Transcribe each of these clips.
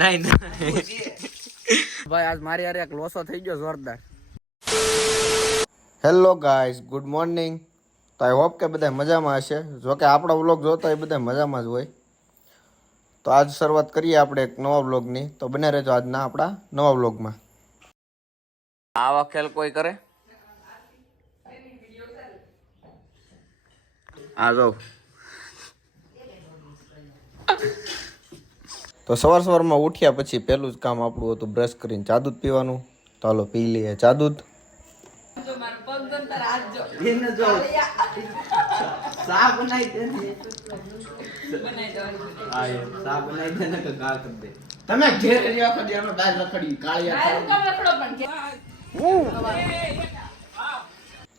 નહીં ભાઈ આજ મારી યાર એક લોસો થઈ ગયો જોરદાર. Hello guys, good morning. તો આઈ હોપ કે બધા મજામાં હશે. જો કે આપણો વ્લોગ જોતા એ બધા મજામાં જ હોય. તો આજ શરૂઆત કરીએ આપણે એક નવા વ્લોગની. તો બને રહેજો આજના આપણા નવા વ્લોગમાં. આવા ખેલ કોઈ કરે? આ જો તો સવારમાં ઉઠ્યા પછી પહેલું જ કામ આપણું હતું બ્રશ કરીને ચા દૂધ પીવાનું. તો હાલો પી લઈએ ચા દૂધ.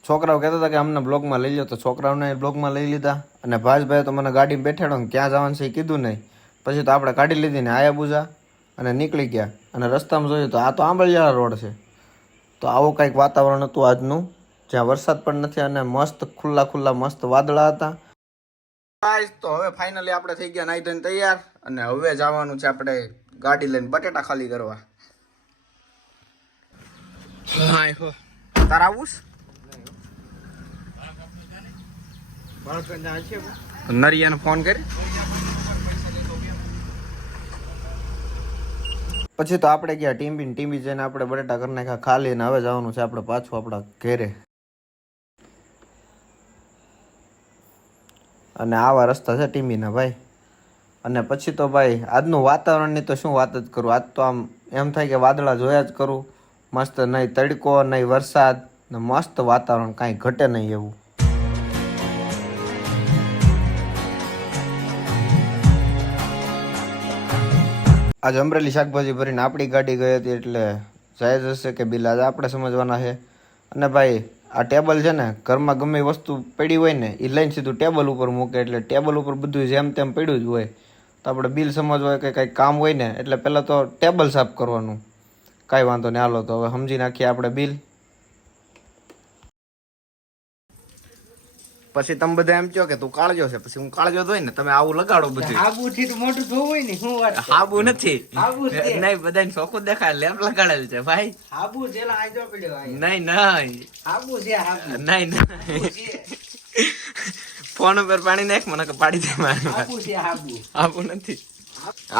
છોકરાઓ કહેતા હતા કે અમને બ્લોગમાં લઈ લો, તો છોકરાઓને બ્લોગમાં લઈ લીધા. અને ભાઈ તો મને ગાડીમાં બેઠાડો ને ક્યાં જવાનું છે એ કીધું નહીં. પછી તો આપણે કાઢી લીધી ને આયા બુજા અને નીકળી ગયા. અને રસ્તામાં જોયું તો આ તો આંબલિયાળા રોડ છે. તો આવું કંઈક વાતાવરણ હતું આજનું, જ્યાં વરસાદ પણ નથી અને મસ્ત ખુલ્લા મસ્ત વાદળા હતા. તો હવે ફાઇનલી આપણે થઈ ગયા નાઈ ધોઈને તૈયાર અને હવે જવાનું છે આપણે ગાડી લઈને બટેટા ખાલી કરવા. તારા આવું નરિયાને ફોન કરી પછી તો આપણે ગયા ટીમ્બી જઈને આપણે બટેટા કરી નાખ્યા ખાલી. ને હવે જવાનું છે આપણે પાછું આપણા ઘરે. અને આવા રસ્તા છે ટીમ્બીના ભાઈ. અને પછી તો ભાઈ આજનું વાતાવરણની તો શું વાત જ કરું. આજ તો આમ એમ થાય કે વાદળા જોયા જ કરું. મસ્ત નહીં તડકો નહીં વરસાદ ને મસ્ત વાતાવરણ, કાંઈ ઘટે નહીં એવું. આજે અમરેલી શાકભાજી ભરીને આપણી ગાડી ગઈ હતી એટલે જાય જ હશે કે બિલ આજે આપણે સમજવાના છે. અને ભાઈ આ ટેબલ છે ને, ઘરમાં ગમે એ વસ્તુ પડી હોય ને એ લઈને સીધું ટેબલ ઉપર મૂકે એટલે ટેબલ ઉપર બધું જેમ તેમ પડ્યું જ હોય. તો આપણે બિલ સમજવા હોય કે કંઈક કામ હોય ને એટલે પહેલાં તો ટેબલ સાફ કરવાનું. કાંઈ વાંધો નહીં, હાલો તો હવે સમજી નાખીએ આપણે બિલ. પછી તમે બધા એમ કહો કે તું કાળજો છે, પછી હું કાળજો જ હોય ને, તમે આવું લગાડો બધું. હાબુ થી તો મોટું ધોવું હોય ને, શું વાત? હાબુ નથી, નહીં બધાને ચોખ્ખું દેખાય, લેમ્પ લગાડેલ છે ભાઈ. હાબુ જેલા આજો પડ્યો. નહીં હાબુ છે, હાબુ નહીં. ફોન ઉપર પાણી નાખ, મને પાડી દે. હાબુ છે, હાબુ નથી.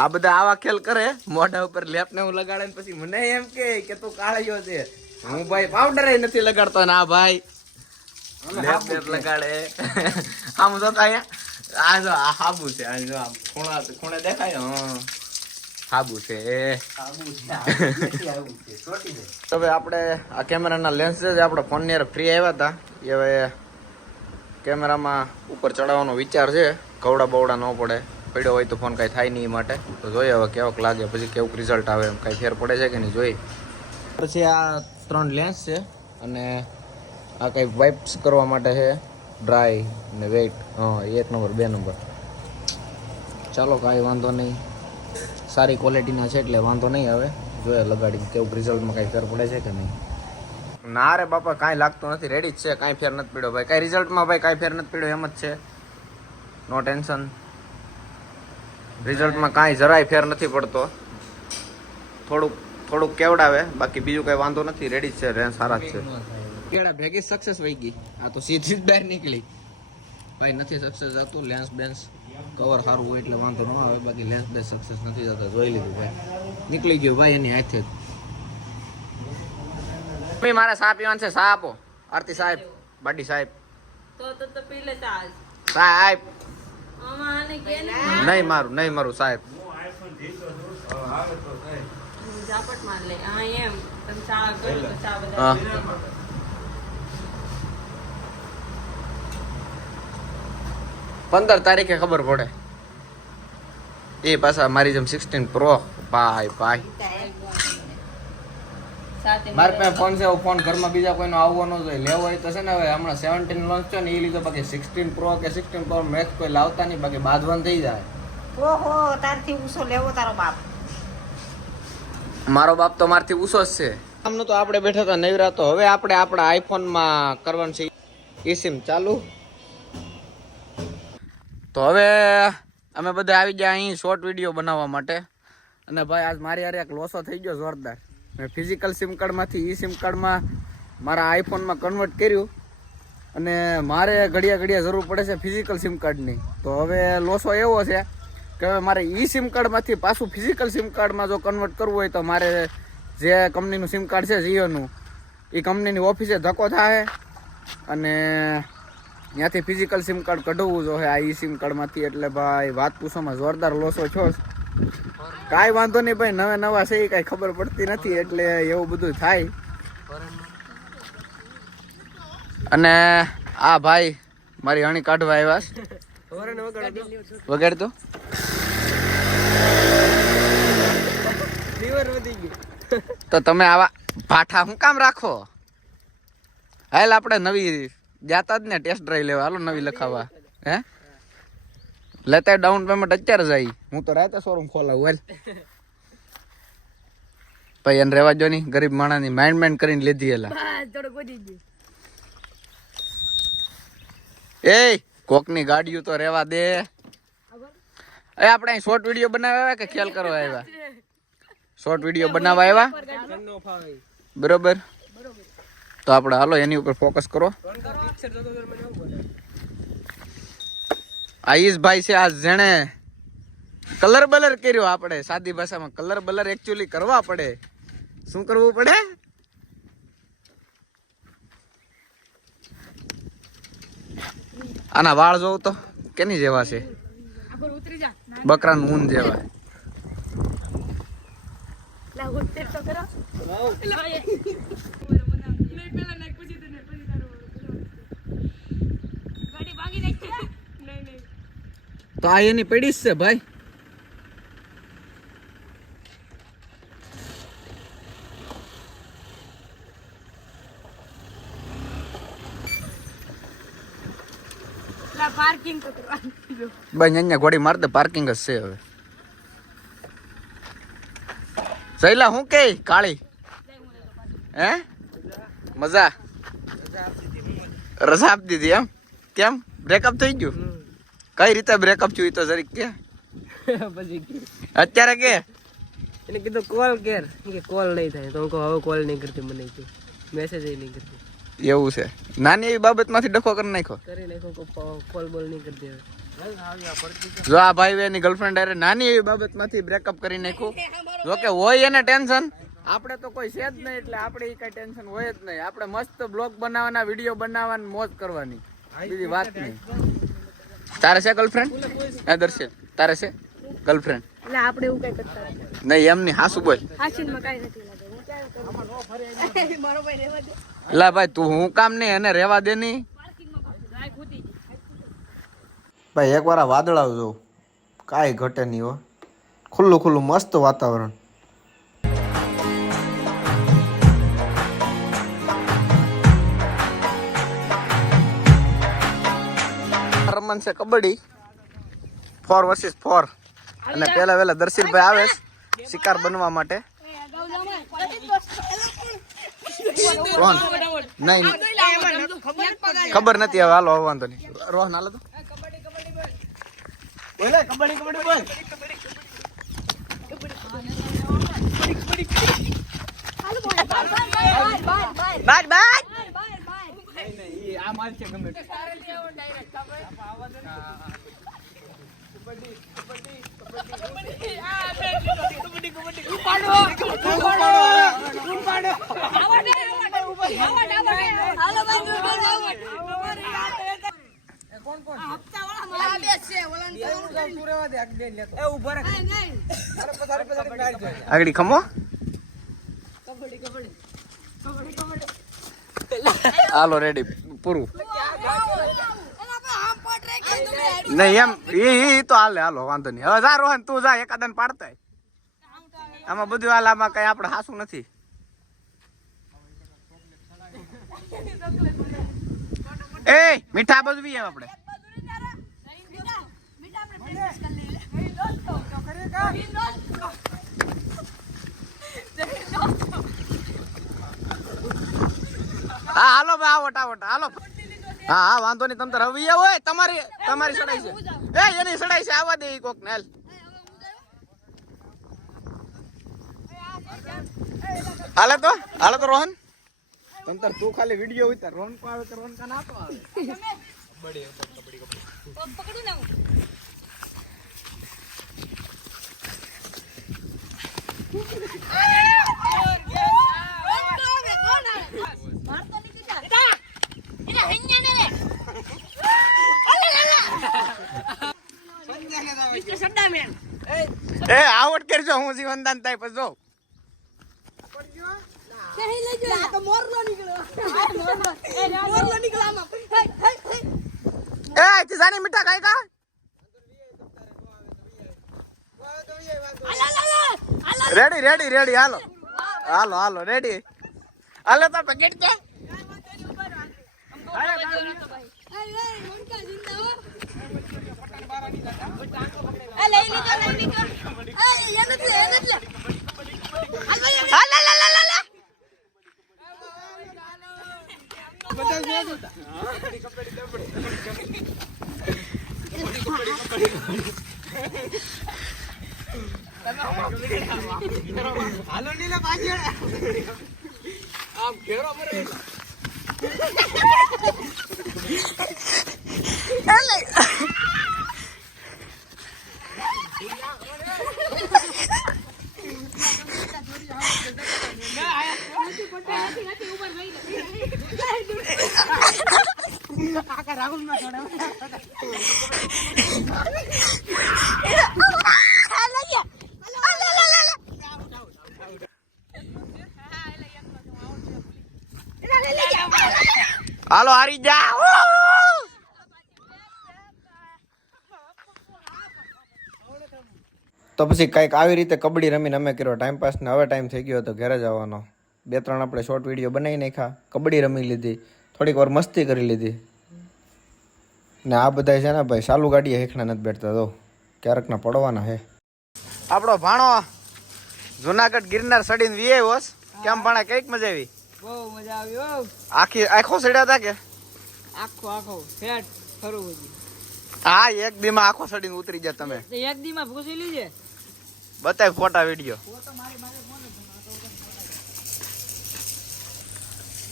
આ બધા આવા ખેલ કરે, મોઢા ઉપર લેપ ને હું લગાડે પછી મને એમ કે તું કાળ્યો છે. હું ભાઈ પાવડર નથી લગાડતો ને આ ભાઈ લેપ લગાડે. આમ જોતા અહીંયા આ જો આ હાબુ છે, આ જો ખૂણે દેખાય. હાબુ છે. હવે આપણે આ કેમેરાના લેન્સ છે, આપણે ફોનની ફ્રી આવ્યા હતા એ હવે કેમેરામાં ઉપર ચડાવવાનો વિચાર છે. કવડા બવડા ન પડે, પડ્યો હોય તો ફોન કાંઈ થાય નહીં માટે. તો જોઈએ હવે કેવોક લાગે, પછી કેવું રિઝલ્ટ આવે, એમ કાંઈ ફેર પડે છે કે નહીં જોઈએ. પછી આ 3 લેન્સ છે અને આ કંઈ વાઇપ્સ કરવા માટે છે, ડ્રાય ને વેઇટ. 1 number 2 number. ચાલો કાંઈ વાંધો નહીં, સારી ક્વોલિટીના છે એટલે વાંધો નહીં. હવે જોઈએ લગાડીને કેવું રિઝલ્ટમાં કાંઈ ફેર પડે છે કે નહીં. ના રે બાપા કાંઈ લાગતું નથી, રેડી જ છે, કાંઈ ફેર નથી પડ્યો ભાઈ. કાંઈ રિઝલ્ટમાં ભાઈ કાંઈ ફેર નથી પડ્યો, એમ જ છે. નો ટેન્શન, રિઝલ્ટમાં કાંઈ જરાય ફેર નથી પડતો. થોડુંક કેવડાવે, બાકી બીજું કાંઈ વાંધો નથી, રેડી જ છે, રેન્જ સારા જ છે. કેળા ભેગી સક્સેસ વહી ગઈ, આ તો સીધી જ બહાર નીકળી ભાઈ. નથી સક્સેસ જતું, લેન્સ બેન્સ કવર સારું હોય એટલે વાંધો ન આવે, બાકી લેન્સ બેન્સ સક્સેસ નથી જતા. જોઈ લીધું ભાઈ, નીકળી ગયું ભાઈ એની હાથે જ. મારે ચા પીવાનું છે, ચા આપો. આરતી સાહેબ, બાડી સાહેબ. તો પી લે ચા સાહેબ. નહીં મારું સાહેબ. હા 15 તારીખે ખબર પડે. એ પાછા મારી જેમ 16 પ્રો ભાઈ. મારે પાસે ફોન છે, ફોન ઘરમાં બીજા કોઈનો આવવો ન જોઈએ. લેવો હોય તો છે ને હવે હમણાં 17 લોન્ચ છે ને એ લીધો, બાકી 16 પ્રો કે 16 પ્રો મેક્સ કોઈ લાવતા નહીં, બાકી બાંધવાનું થઈ જાય. ઓહો, તારથી ઊંચો લેવો તારો બાપ? મારો બાપ તો મારથી ઊંચો જ છે. આમનું તો આપણે બેઠા હતા નવરા, તો હવે આપણે આપણા આઈફોનમાં કરવાનું છે eSIM ચાલુ. તો હવે અમે બધા આવી ગયા અહીં શોર્ટ વિડીયો બનાવવા માટે. અને ભાઈ આજ મારી યાર એક લોસો થઈ ગયો જોરદાર. મેં ફિઝિકલ સિમ કાર્ડમાંથી ઈ સિમ કાર્ડમાં મારા આઈફોનમાં કન્વર્ટ કર્યું અને મારે ઘડિયા જરૂર પડે છે ફિઝિકલ સિમ કાર્ડની. તો હવે લોસો એવો છે કે હવે મારે ઈ સિમ કાર્ડમાંથી પાછું ફિઝિકલ સિમ કાર્ડમાં જો કન્વર્ટ કરવું હોય તો મારે જે કંપનીનું સિમ કાર્ડ છે જીઓનું એ કંપનીની ઓફિસે ધક્કો થાય અને ત્યાંથી ફિઝિકલ સિમ કાર્ડ કઢાવવું જોઈએ આ ઈ સિમ કાર્ડમાંથી. એટલે ભાઈ વાત પૂછોમાં જોરદાર લોસો છો. કાંઈ વાંધો નહીં ભાઈ, નવા છે એ કાંઈ ખબર પડતી નથી એટલે એવું બધું થાય. અને આ ભાઈ મારી હણી કાઢવા આવ્યા વગાડ તો તો તમે આવા પાઠા શું કામ રાખો? હાલ આપણે નવી જાતા જ ને ટેસ્ટ ડ્રાઈવ લેવા, હાલો નવી લખાવા. હે લેતા ડાઉન પેમેન્ટ અત્યારે જાય, હું તો રાતે શોરૂમ ખોલાવું. હાલ ભાઈ એને રેવા જો નહીં, ગરીબ માણસની માઇન્ડ કરીને લીધી. એલા એ કોકની ગાડીઓ તો રેવા દે. એ આપણે અહીં શોર્ટ વિડીયો બનાવવા આવ્યા કે ખ્યાલ કરવા આવ્યા? શોર્ટ વિડીયો બનાવવા આવ્યા બરોબર. તો આપણે હાલો એની ઉપર ફોકસ કરો. આયુષ ભાઈ છે આ જેણે કલર બલર કર્યો. આપણે સાદી ભાષામાં કલર બલર એકચ્યુઅલી કરવા પડે. શું કરવું પડે? આના વાળ જોઉં તો કેની જેવા છે? બકરાનું ઊન જેવા. તો આ એની પડી જ છે ભાઈ. પાર્કિંગ તો ભાઈ અહીંયા ઘોડી માર દે, પાર્કિંગ જ છે હવે. સૈલા હું કે કાળી હે મજા રજા આપી દીધી એમ? કેમ બ્રેકઅપ થઈ ગયું? કઈ રીતે બ્રેકઅપ થયું તો જરીક કે. અત્યારે કે એને કીધું કોલ કર કે કોલ નહીં થાય તો હું કહું હવે કોલ નહીં કરતી, મને મેસેજ નહીં કરતી. એવું છે? નાની એવી બાબતમાંથી ડખો કરી નાખ્યો. કરી નાખો, કોલ બોલ નહીં કરતી હવે. જો આ ભાઈ એની ગર્લફ્રેન્ડ અરે નાની એવી બાબતમાંથી બ્રેકઅપ કરી નાખ્યું. જો કે હોય એને ટેન્શન, આપણે તો કોઈ છે જ નહીં એટલે આપણે એ કઈ ટેન્શન હોય જ નહીં. આપણે મસ્ત બ્લોગ બનાવવાના, વિડીયો બનાવવાની, મોજ કરવાની, બીજી વાત નહીં. તારે છે ગર્લફ્રેન્ડ? હે દર્શન તારે છે ગર્લફ્રેન્ડ? એટલે આપણે એવું કઈ કરતા નહીં એમની હાસુ બોલ. હાસીનમાં કઈ નથી લાગે. મારો ભાઈ રહેવા દે. લા ભાઈ તું હું કામ નહીં એને રહેવા દે નહીં. ભાઈ એકવાર આ વાદળાવ જો, કાંઈ ઘટે નહીં હો. ખુલ્લું મસ્ત વાતાવરણ. રમન છે કબડ્ડી 4 vs 4 અને પેલા વેલા દર્શિલભાઈ આવે શિકાર બનવા માટે. કોણ? નહીં ખબર નથી હવે. હાલો વાંધો નહીં. રોહન હાલો તો આગળ ખમો. હાલો રેડી પૂરું. નહીં એમ ઈ તો હાલે. હાલો વાંધો નહીં. હવે જા રોહન તું જા, એકાદન પાડતા. આમાં બધું હાલ, આમાં કઈ આપણે હાસું નથી. એ મીઠા બધું આપણે હા હાલો ભાઈ આવટ હાલો. હા વાંધો નહીં. તમ તાર હવે હોય તમારી સડાઈ છે. એ એની સડાઈ છે, આવવા દે કોક ને. હાલ હાલે તો રોહન તંતર તું ખાલી વિડિયો ઉતાર રોહન કો આવે તો રોહન કા ના તો આવે પકડું ના હું. એ આવડ કરજો હું જીવનદાન થાય પછી જો એ આથી જાની મીઠા ખાઈ કા રેડી હાલો રેડી હાલો તો પેકેટ છે હાલો નીલે પાછી આમ ઘેરો મરે હાલો હારી જા તો પછી કંઈક આવી રીતે કબડ્ડી રમીને અમે કર્યો ટાઈમ પાસ ને હવે ટાઈમ થઈ ગયો હતો ઘરે જવાનો 2-3 આપણે શોર્ટ વિડીયો બનાવી નાખ્યા કબડ્ડી રમી લીધી થોડીક વાર મસ્તી કરી લીધી ને આ બધા છે ને ભાઈ ચાલુ ગાડીએ હેખણા નથી બેઠતા તો ક્યારેકના પડવાના હે આપણો ભાણો જુનાગઢ ગિરનાર ચડીને વી આવ્યો કેમ ભાણા કઈક મજા આવી બહુ મજા આવી હો. આખો ચડ્યા હતા કે આખો ફેટ ખરું બધું. હા એક દીમાં આખો ચડીને ઉતરી ગયા તમે એક દી માં પૂછી લીજે. બતાય ફોટા વિડીયો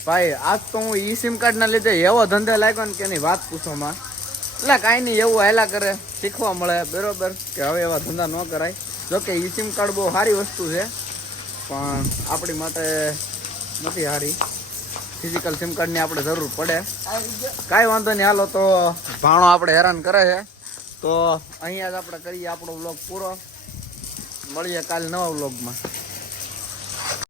ભાઈ આજ તો હું ઈ સિમ કાર્ડ ના લીધે એવો ધંધે લાગ્યો ને કે એની વાત પૂછોમાં એટલે કાંઈ નહીં એવું હેલા કરે શીખવા મળે બરોબર કે હવે એવા ધંધા ન કરાય જોકે ઈ સિમ કાર્ડ બહુ સારી વસ્તુ છે પણ આપણી માટે નથી સારી ફિઝિકલ સિમ કાર્ડની આપણે જરૂર પડે કાંઈ વાંધો નહીં હાલો તો ભાણો આપણે હેરાન કરે છે તો અહીંયા જ આપણે કરીએ આપણો વ્લોગ પૂરો મળીએ કાલે નવા વ્લોગમાં